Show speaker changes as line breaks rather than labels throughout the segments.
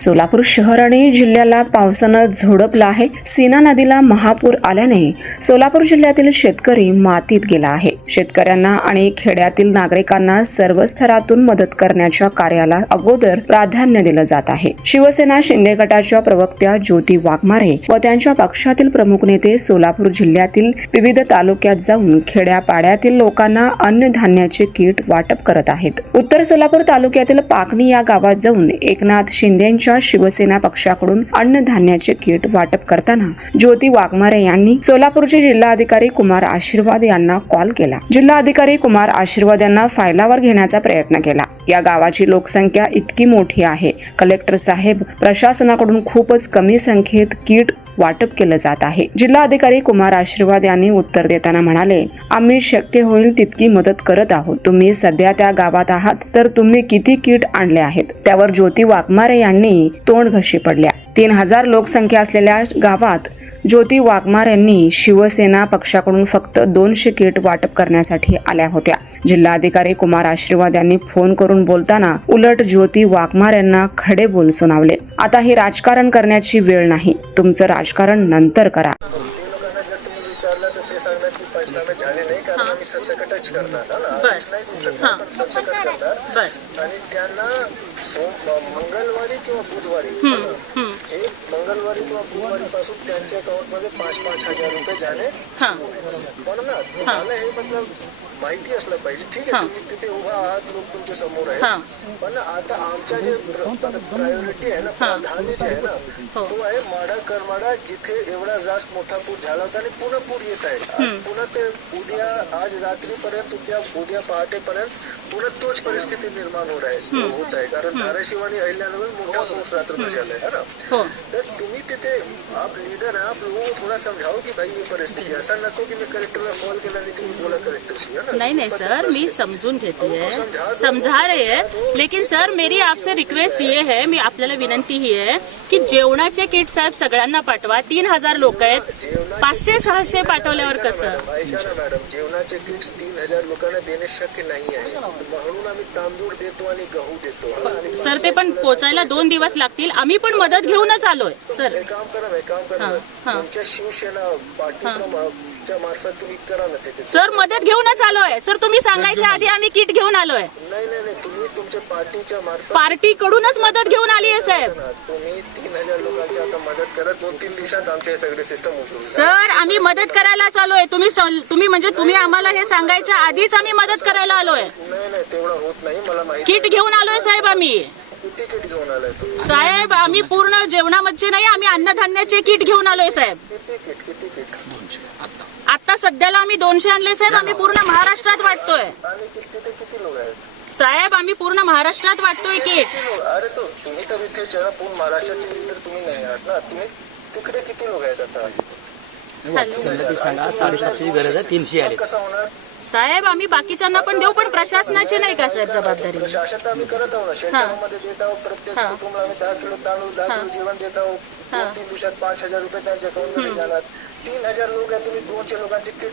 सोलापूर शहर आणि जिल्ह्याला पावसानं झोडपलं आहे. सीना नदीला महापूर आल्याने सोलापूर जिल्ह्यातील शेतकरी मातीत गेला आहे. शेतकऱ्यांना आणि खेड्यातील नागरिकांना सर्व स्तरातून मदत करण्याच्या कार्याला अगोदर प्राधान्य दिलं जात आहे. शिवसेना शिंदे गटाच्या प्रवक्त्या ज्योती वाघमारे व त्यांच्या पक्षातील प्रमुख नेते सोलापूर जिल्ह्यातील विविध तालुक्यात जाऊन खेड्यापाड्यातील लोकांना अन्नधान्याचे किट वाटप करत आहेत. उत्तर सोलापूर तालुक्यातील पाकणी या गावात जाऊन एकनाथ शिंदेच्या शिवसेना पक्षाकडून अन्नधान्याचे किट वाटप करताना ज्योती वाघमारे यांनी सोलापूरचे जिल्हाधिकारी कुमार आशीर्वाद यांना कॉल केला. जिल्हाधिकारी कुमार आशीर्वाद यांना फायलावर घेण्याचा प्रयत्न केला. या गावाची लोकसंख्या इतकी मोठी आहे. कलेक्टर साहेब प्रशासनाकडून खूपच कमी संख्येत किट वाटप केलं जात आहे. जिल्हाधिकारी कुमार आशीर्वाद यांनी उत्तर देताना म्हणाले आम्ही शक्य होईल तितकी मदत करत आहोत. तुम्ही सध्या त्या गावात आहात तर तुम्ही किती किट आणले आहेत त्यावर ज्योती वाघमारे यांनी तोंड घशी पडल्या. तीन हजार लोकसंख्या असलेल्या गावात ज्योती वाघमार यांनी शिवसेना पक्षाकडून फक्त दोनशे किट वाटप करण्यासाठी आल्या होत्या. जिल्हाधिकारी कुमार आशीर्वाद यांनी फोन करून बोलताना उलट ज्योती वाघमार यांना खडे बोल सुनावले. आता हे राजकारण करण्याची वेळ नाही. तुमचं राजकारण नंतर करा.
झाले नाही कारण आम्ही करणार नाही देऊ शकणार पण करणार आणि त्यांना मंगळवारी किंवा बुधवारी मंगळवारी किंवा बुधवारी पासून त्यांच्या अकाउंटमध्ये पाच पाच हजार रुपये जाणे
हा.
आहे. पण ना तुम्हाला हे मतलब माहिती असलं पाहिजे ठीक
हा.
आहे तुम्ही तिथे उभा आहात लोक तुमच्यासमोर
हा.
आहे पण आता आमच्या जे प्रायोरिटी आहे ना
हा.
प्राधान्य जे आहे ना
हो.
तो आहे माडा करमाडा जिथे एवढा जास्त मोठा पूर झाला होता आणि पुन्हा पूर येत आहे पुन्हा ते उद्या आज रात्रीपर्यंत उद्या उद्या पहाटेपर्यंत पुन्हा तोच परिस्थिती निर्माण होत आहे होत आहे कारण धाराशिव आणि अहिल्यानगर मोठा पाऊस रात्र झालाय है ना
हो
तर तुम्ही तिथे आप लीडर है आप लोगों को थोड़ा समझाओ की भाई ये परिस्थिती. असं नको की मी कलेक्टरला कॉल केला आणि तुम्ही बोला कलेक्टरशी है ना?
नहीं नहीं सर मैं समझून घेती है
समझा
रहे हैं लेकिन सर मेरी आपसे रिक्वेस्ट ये है मी आपल्याला विनंती ही आहे की जेवणाचे किट साहेब सगळ्यांना पाठवा तीन हजार लोक आहेत. पाचशे सहाशे पाठवल्यावर कसं?
मॅडम, ऐका ना मॅडम जेवणाचे किट्स तीन हजार लोकांना देणे शक्य नाही आहे. म्हणून आम्ही तांदूळ देतो आणि गहू देतो हा, आणि
सर ते पण पोचायला दोन दिवस लागतील आम्ही पण मदत घेऊनच आलोय. सर.
काम करा ना काम करा ना.
हा.
तुमच्या शिवसेना पार्टीच्या मार्फत तुम्ही करा ना
सर मदत घेऊनच आलोय. सर तुम्ही सांगायच्या आधी आम्ही किट घेऊन आलोय.
नाही नाही नाही. तुम्ही तुमच्या पार्टीच्या मार्फत
पार्टी कडूनच मदत घेऊन आली आहे साहेब.
ना, तुम्ही तीन हजार लोकांची आता मदत करा. दोन तीन दिवसात आमचे सगळे सिस्टम उघडून
सर आम्ही मदत करायला आलोय तुम्ही सं- तुम्ही म्हणजे तुम्ही आम्हाला हे सांगायच्या आधीच आम्ही मदत करायला आलोय.
नाही नाही. तेवढं होत नाही. मला माहिती
किट घेऊन आलोय साहेब आम्ही.
किती किट घेऊन आलाय तुम्ही?
साहेब आम्ही पूर्ण जेवणामध्ये नाही आम्ही अन्नधान्याचे किट घेऊन आलोय साहेब.
किती किट किती किट?
आता. सध्याला आम्ही दोनशे आणले साहेब. आम्ही पूर्ण महाराष्ट्रात वाटतोय.
आणि किती लोक आहेत?
साहेब आम्ही पूर्ण महाराष्ट्रात वाटतोय किट.
किती लोक अरे तो तुम्ही तर इथे जरा पूर्ण महाराष्ट्राचे तर तुम्ही नाही आहात ना. तुम्ही तिकडे किती लोक आहेत आता?
त्यांना ती सांगा. साडेसातशेची गरज आहे तीनशे आले
कसं होणार
साहेब आम्ही बाकीच्यांना पण देऊ पण प्रशासनाची नाही का साहेब जबाबदारी?
प्रशासन तर आम्ही करत आहोत देत आहोत प्रत्येक
हा.
कुटुंबाला आम्ही दहा किलो तांदूळ दहा किलो जेवण देत आहोत. दोन तीन दिवसात पाच हजार रुपये त्यांच्या अकाउंटमध्ये जाणार. तीन हजार लोक आहेत तुम्ही दोनशे लोकांचे किट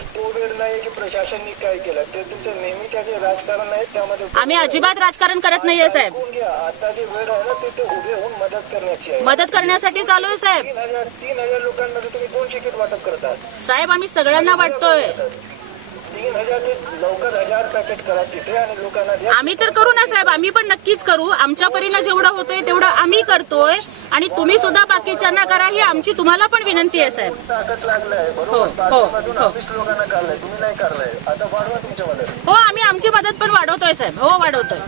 वेळ नाही की प्रशासननी काय केलं? ते तुमचं नेहमीच्या जे राजकारण आहे त्यामध्ये
आम्ही अजिबात राजकारण करत नाहीये साहेब.
ऐकून घ्या आता जे वेळ आहे ना ते ते उभे होऊन मदत करण्याची आहे.
मदत करण्यासाठी चालू आहे साहेब.
तीन हजार तीन हजार लोकांमध्ये तुम्ही दोन तिकीट वाटप करतात.
साहेब आम्ही सगळ्यांना वाटतोय.
तीन हजार ते लवकर हजार पॅकेट करा तिथे आणि लोकांना द्या.
आम्ही तर करू ना साहेब. आम्ही पण नक्कीच करू. आमच्या परीनं जेवढं होतंय तेवढं आम्ही करतोय. आणि तुम्ही सुद्धा बाकीच्यांना करा ही आमची तुम्हाला पण विनंती आहे साहेब.
ताकद लागलाय
हो,
बरोबर
हो, हो.
ऑफिस लोकांना काढलाय तुम्ही नाही काढलाय. आता वाढवा तुमच्या मदत
हो आम्ही आमची मदत पण वाढवतोय साहेब. हो वाढवतोय.